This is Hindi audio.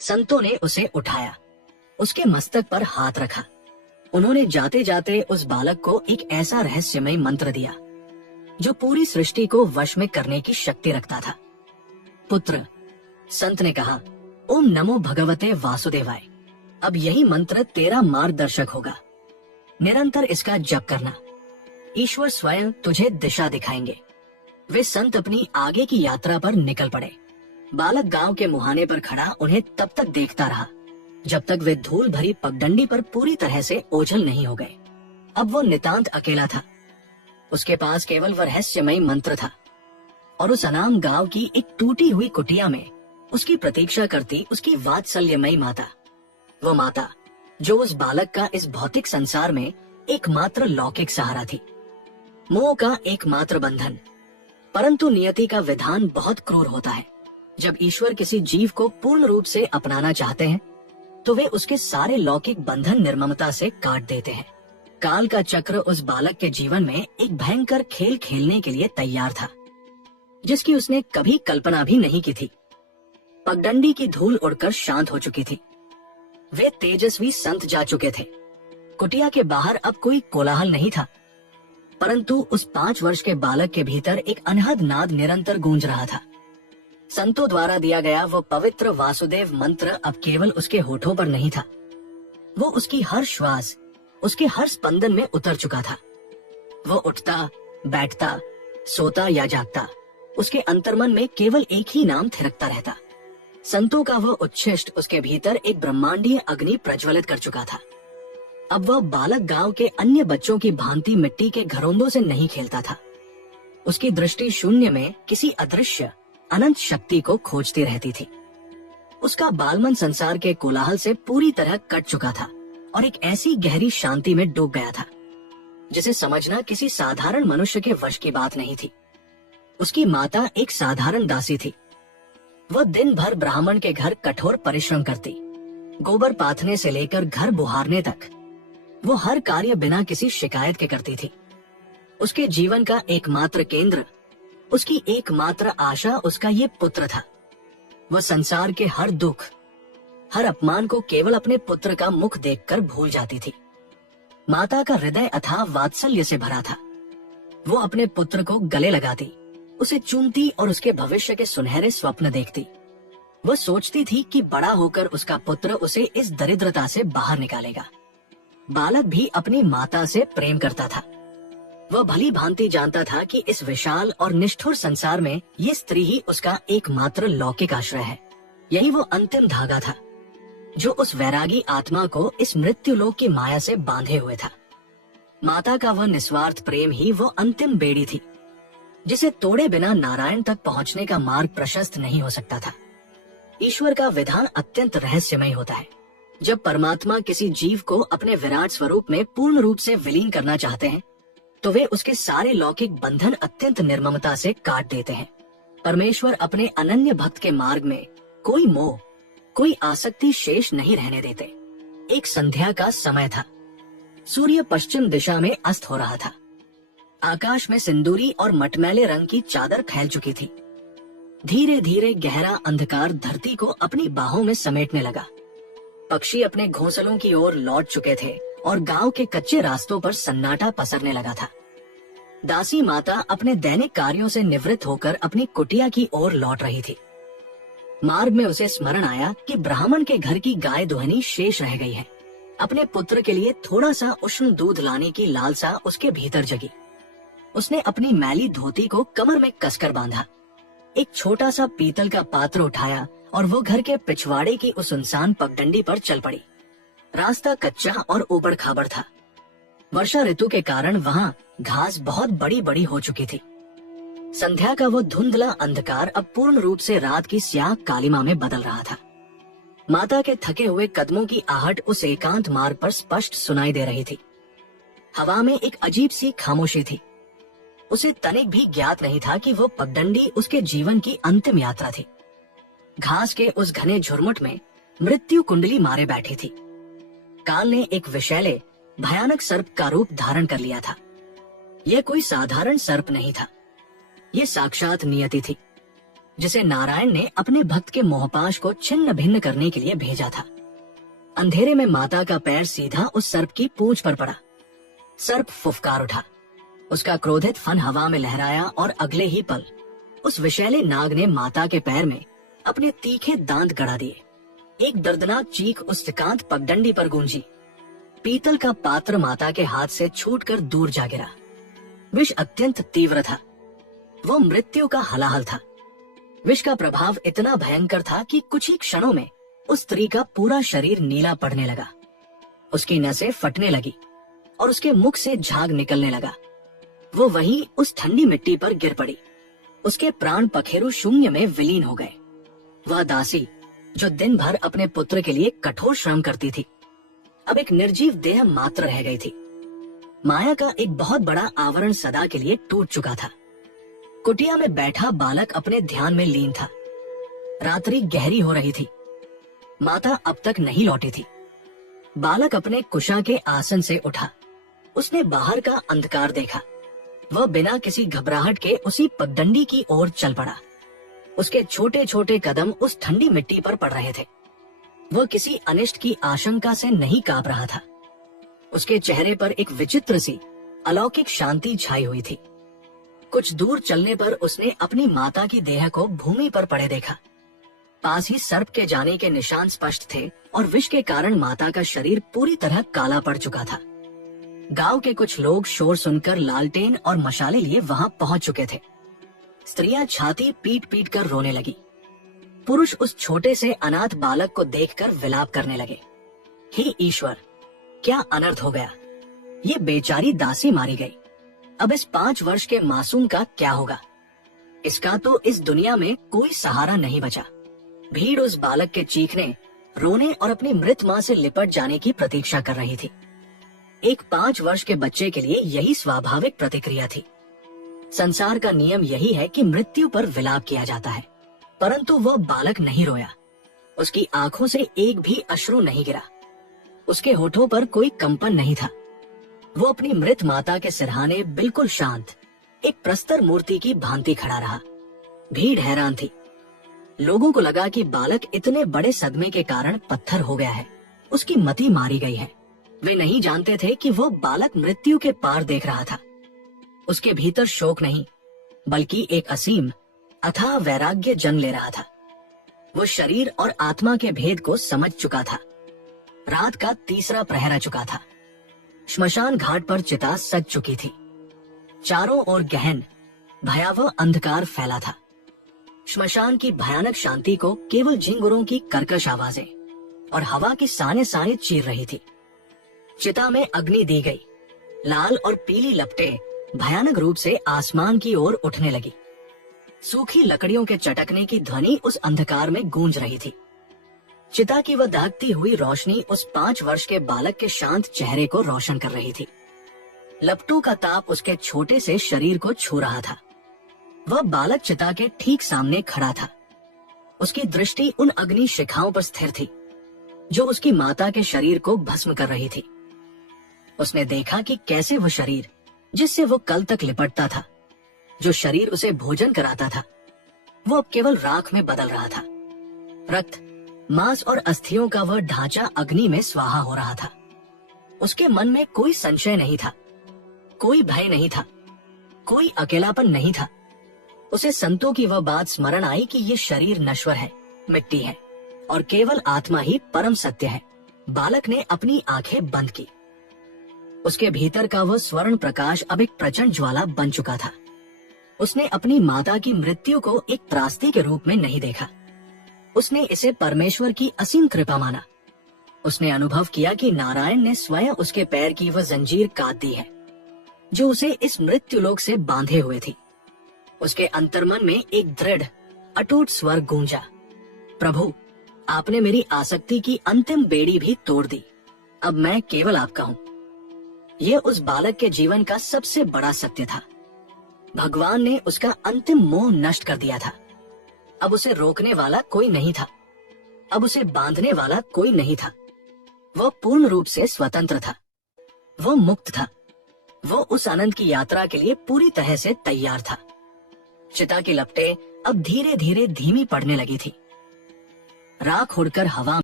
संतों ने उसे उठाया, उसके मस्तक पर हाथ रखा। उन्होंने जाते जाते उस बालक को एक ऐसा रहस्यमय मंत्र दिया जो पूरी सृष्टि को वश में करने की शक्ति रखता था। पुत्र, संत ने कहा, ओम नमो भगवते वासुदेवाय। अब यही मंत्र तेरा मार्गदर्शक होगा। निरंतर इसका जप करना। ईश्वर स्वयं तुझे दिशा दिखाएंगे। वे संत अपनी आगे की यात्रा पर निकल पड़े। बालक गांव के मुहाने पर खड़ा उन्हें तब तक देखता रहा जब तक वे धूल भरी पगडंडी पर पूरी तरह से ओझल नहीं हो गए। अब वो नितांत अकेला था। उसके पास केवल वह रहस्यमय मंत्र था और उस अनाम गांव की एक टूटी हुई कुटिया में उसकी प्रतीक्षा करती उसकी वात्सल्यमयी माता। वो माता जो उस बालक का इस भौतिक संसार में एकमात्र लौकिक सहारा थी, मोह का एकमात्र बंधन। परंतु नियति का विधान बहुत क्रूर होता है। जब ईश्वर किसी जीव को पूर्ण रूप से अपनाना चाहते हैं तो वे उसके सारे लौकिक बंधन निर्ममता से काट देते हैं। काल का चक्र उस बालक के जीवन में एक भयंकर खेल खेलने के लिए तैयार था जिसकी उसने कभी कल्पना भी नहीं की थी। पगडंडी की धूल उड़कर शांत हो चुकी थी। वे तेजस्वी संत जा चुके थे। कुटिया के बाहर अब कोई कोलाहल नहीं था, परंतु उस 5 वर्ष के बालक के भीतर एक अनहद नाद निरंतर गूंज रहा था। संतों द्वारा दिया गया वो पवित्र वासुदेव मंत्र अब केवल उसके होठों पर नहीं था, वो उसकी हर श्वास, उसके हर स्पंदन में उतर चुका था। वो उठता, बैठता, सोता या जागता, उसके अंतर्मन में केवल एक ही नाम थिरकता रहता। संतों का वह उच्छिष्ट उसके भीतर एक ब्रह्मांडीय अग्नि प्रज्वलित कर चुका था। अब वह बालक गांव के अन्य बच्चों की भांति मिट्टी के घरोंदों से नहीं खेलता था। उसकी दृष्टि शून्य में किसी अदृश्य अनंत शक्ति को खोजती रहती थी। उसका बालमन संसार के कोलाहल से पूरी तरह कट चुका था और एक ऐसी गहरी शांति में डूब गया था जिसे समझना किसी साधारण मनुष्य के वश की बात नहीं थी। उसकी माता एक साधारण दासी थी। वह दिन भर ब्राह्मण के घर कठोर परिश्रम करती, गोबर पाथने से लेकर घर बुहारने तक वो हर कार्य बिना किसी शिकायत के करती थी। उसके जीवन का एकमात्र केंद्र, उसकी एकमात्र आशा उसका ये पुत्र था। वह संसार के हर दुख, हर अपमान को केवल अपने पुत्र का मुख देखकर भूल जाती थी। माता का हृदय अथाह वात्सल्य से भरा था। वो अपने पुत्र को गले लगाती, उसे चूमती और उसके भविष्य के सुनहरे स्वप्न देखती। वह सोचती थी कि बड़ा होकर उसका पुत्र उसे इस दरिद्रता से बाहर निकालेगा। बालक भी अपनी माता से प्रेम करता था। वह भली भांति जानता था कि इस विशाल और निष्ठुर संसार में ये स्त्री ही उसका एकमात्र लौकिक आश्रय है। यही वो अंतिम धागा था जो उस वैरागी आत्मा को इस मृत्यु लोक की माया से बांधे हुए था। माता का वह निस्वार्थ प्रेम ही वो अंतिम बेड़ी थी जिसे तोड़े बिना नारायण तक पहुंचने का मार्ग प्रशस्त नहीं हो सकता था। ईश्वर का विधान अत्यंत रहस्यमय होता है। जब परमात्मा किसी जीव को अपने विराट स्वरूप में पूर्ण रूप से विलीन करना चाहते हैं तो वे उसके सारे लौकिक बंधन अत्यंत निर्ममता से काट देते हैं। परमेश्वर अपने अनन्य भक्त के मार्ग में कोई मोह, कोई आसक्ति शेष नहीं रहने देते। एक संध्या का समय था। सूर्य पश्चिम दिशा में अस्त हो रहा था। आकाश में सिंदूरी और मटमैले रंग की चादर फैल चुकी थी। धीरे धीरे गहरा अंधकार धरती को अपनी बाहों में समेटने लगा। पक्षी अपने घोंसलों की ओर लौट चुके थे और गांव के कच्चे रास्तों पर सन्नाटा पसरने लगा था। दासी माता अपने दैनिक कार्यों से निवृत्त होकर अपनी कुटिया की ओर लौट रही थी। मार्ग में उसे स्मरण आया कि ब्राह्मण के घर की गाय दुहनी शेष रह गई है। अपने पुत्र के लिए थोड़ा सा उष्ण दूध लाने की लालसा उसके भीतर जगी। उसने अपनी मैली धोती को कमर में कसकर बांधा, एक छोटा सा पीतल का पात्र उठाया और वो घर के पिछवाड़े की उस सुनसान पगडंडी पर चल पड़ी। रास्ता कच्चा और ऊबड़ खाबड़ था। वर्षा ऋतु के कारण वहाँ घास बहुत बड़ी बड़ी हो चुकी थी। संध्या का वो धुंधला अंधकार अब पूर्ण रूप से रात की स्याह कालिमा में बदल रहा था। माता के थके हुए कदमों की आहट उस एकांत मार्ग पर स्पष्ट सुनाई दे रही थी। हवा में एक अजीब सी खामोशी थी। उसे तनिक भी ज्ञात नहीं था कि वो पगडंडी उसके जीवन की अंतिम यात्रा थी। घास के उस घने झुरमुट में मृत्यु कुंडली मारे बैठी थी। काल ने एक विषैले भयानक सर्प का रूप धारण कर लिया था। यह कोई साधारण सर्प नहीं था, ये साक्षात नियति थी। जिसे नारायण ने अपने भक्त के मोहपाश को छिन्न भिन्न करने के लिए भेजा था। अंधेरे में माता का पैर सीधा उस सर्प की पूंछ पर पड़ा। सर्प फुफकार उठा, उसका क्रोधित फन हवा में लहराया और अगले ही पल उस विषैले नाग ने माता के पैर में अपने तीखे दांत गड़ा दिए। एक दर्दनाक चीख उस श्रीकांत पगडंडी पर गूंजी। पीतल का पात्र माता के हाथ से छूटकर दूर जा गिरा। विष अत्यंत तीव्र था, वो मृत्यु का हलाहल था। विष का प्रभाव इतना भयंकर था कि कुछ ही क्षणों में उस स्त्री का पूरा शरीर नीला पड़ने लगा। उसकी नसें फटने लगी और उसके मुख से झाग निकलने लगा। वो वहीं उस ठंडी मिट्टी पर गिर पड़ी। उसके प्राण पखेरु शून्य में विलीन हो गए। वह दासी जो दिन भर अपने पुत्र के लिए कठोर श्रम करती थी, अब एक निर्जीव देह मात्र रह गई थी। माया का एक बहुत बड़ा आवरण सदा के लिए टूट चुका था। कुटिया में बैठा बालक अपने ध्यान में लीन था। रात्रि गहरी हो रही थी। माता अब तक नहीं लौटी थी। बालक अपने कुशा के आसन से उठा। उसने बाहर का अंधकार देखा। वह बिना किसी घबराहट के उसी पगडंडी की ओर चल पड़ा। उसके छोटे छोटे कदम उस ठंडी मिट्टी पर पड़ रहे थे। वह किसी अनिष्ट की आशंका से नहीं कांप रहा था। उसके चेहरे पर एक विचित्र सी अलौकिक शांति छाई हुई थी। कुछ दूर चलने पर उसने अपनी माता की देह को भूमि पर पड़े देखा। पास ही सर्प के जाने के निशान स्पष्ट थे और विष के कारण माता का शरीर पूरी तरह काला पड़ चुका था। गांव के कुछ लोग शोर सुनकर लालटेन और मशाले लिए वहां पहुंच चुके थे। स्त्रियां छाती पीट पीट कर रोने लगी। पुरुष उस छोटे से अनाथ बालक को देखकर विलाप करने लगे। हे ईश्वर, क्या अनर्थ हो गया। ये बेचारी दासी मारी गई। अब इस 5 वर्ष के मासूम का क्या होगा। इसका तो इस दुनिया में कोई सहारा नहीं बचा। भीड़ उस बालक के चीखने, रोने और अपनी मृत मां से लिपट जाने की प्रतीक्षा कर रही थी। एक 5 वर्ष के बच्चे के लिए यही स्वाभाविक प्रतिक्रिया थी। संसार का नियम यही है कि मृत्यु पर विलाप किया जाता है, परंतु वह बालक नहीं रोया। उसकी आंखों से एक भी अश्रु नहीं गिरा। उसके होठों पर कोई कंपन नहीं था। वो अपनी मृत माता के सिरहाने बिल्कुल शांत, एक प्रस्तर मूर्ति की भांति खड़ा रहा। भीड़ हैरान थी। लोगों को लगा कि बालक इतने बड़े सदमे के कारण पत्थर हो गया है, उसकी मति मारी गई है। वे नहीं जानते थे कि वो बालक मृत्यु के पार देख रहा था। उसके भीतर शोक नहीं, बल्कि एक असीम अथाह वैराग्य जन्म ले रहा था। वो शरीर और आत्मा के भेद को समझ चुका था। रात का 3रा प्रहर आ चुका था। श्मशान घाट पर चिता सज चुकी थी। चारों ओर गहन भयावह अंधकार फैला था। श्मशान की भयानक शांति को केवल झिंगुरों की कर्कश आवाजें और हवा की साने साने चीर रही थी। चिता में अग्नि दी गई। लाल और पीली लपटें भयानक रूप से आसमान की ओर उठने लगी। सूखी लकड़ियों के चटकने की ध्वनि उस अंधकार में गूंज रही थी। चिता की वह दागती हुई रोशनी उस 5 वर्ष के बालक के शांत चेहरे को रोशन कर रही थी। लपटों का ताप उसके छोटे से शरीर को छू रहा था। वह बालक चिता के ठीक सामने खड़ा था। उसकी दृष्टि उन अग्नि शिखाओं पर स्थिर थी जो उसकी माता के शरीर को भस्म कर रही थी। उसने देखा कि कैसे वह शरीर जिससे वो कल तक लिपटता था, जो शरीर उसे भोजन कराता था, वो अब केवल राख में बदल रहा था। रक्त, मांस और अस्थियों का वह ढांचा अग्नि में स्वाहा हो रहा था। उसके मन में कोई संशय नहीं था, कोई भय नहीं था, कोई अकेलापन नहीं था। उसे संतों की वह बात स्मरण आई कि ये शरीर नश्वर है, मिट्टी है और केवल आत्मा ही परम सत्य है। बालक ने अपनी आंखें बंद की। उसके भीतर का वह स्वर्ण प्रकाश अब एक प्रचंड ज्वाला बन चुका था। उसने अपनी माता की मृत्यु को एक त्रासदी के रूप में नहीं देखा। उसने इसे परमेश्वर की असीम कृपा माना। उसने अनुभव किया कि नारायण ने स्वयं उसके पैर की वह जंजीर काट दी है जो उसे इस मृत्युलोक से बांधे हुए थी। उसके अंतर्मन में एक दृढ़ अटूट स्वर गूंजा, प्रभु, आपने मेरी आसक्ति की अंतिम बेड़ी भी तोड़ दी। अब मैं केवल आपका हूँ। यह उस बालक के जीवन का सबसे बड़ा सत्य था। भगवान ने उसका अंतिम मोह नष्ट कर दिया था। अब उसे रोकने वाला कोई नहीं था। अब उसे बांधने वाला कोई नहीं था। वह पूर्ण रूप से स्वतंत्र था। वह मुक्त था। वो उस आनंद की यात्रा के लिए पूरी तरह से तैयार था। चिता की लपटें अब धीरे धीरे धीमी पड़ने लगी थी। राख उड़कर हवा